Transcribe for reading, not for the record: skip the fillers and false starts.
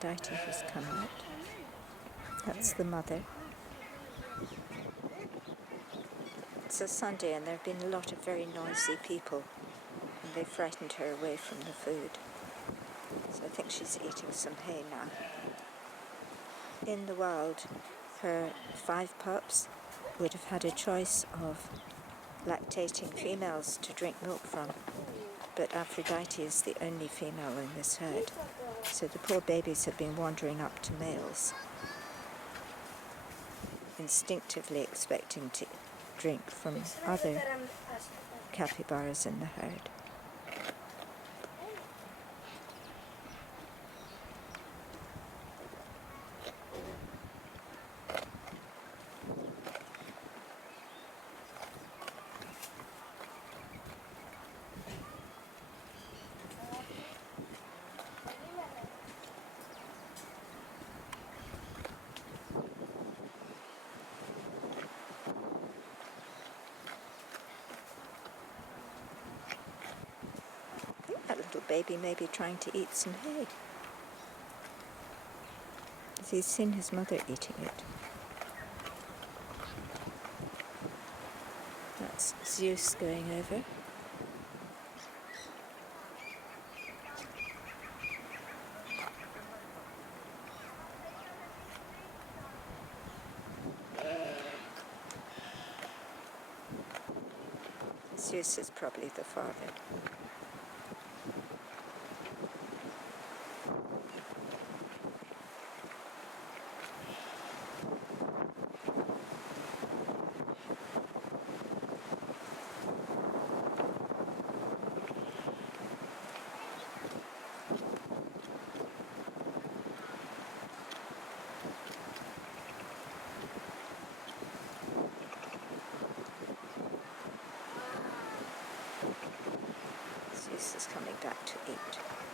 Aphrodite has come out. That's the mother. It's a Sunday and there have been a lot of very noisy people and they frightened her away from the food. So I think she's eating some hay now. In the wild, her 5 pups would have had a choice of lactating females to drink milk from, but Aphrodite is the only female in this herd, so the poor babies have been wandering up to males, instinctively expecting to drink from other capybaras in the herd. That little baby may be trying to eat some hay. He's seen his mother eating it. That's Zeus going over. Zeus is probably the father. Zeus is coming back to eat.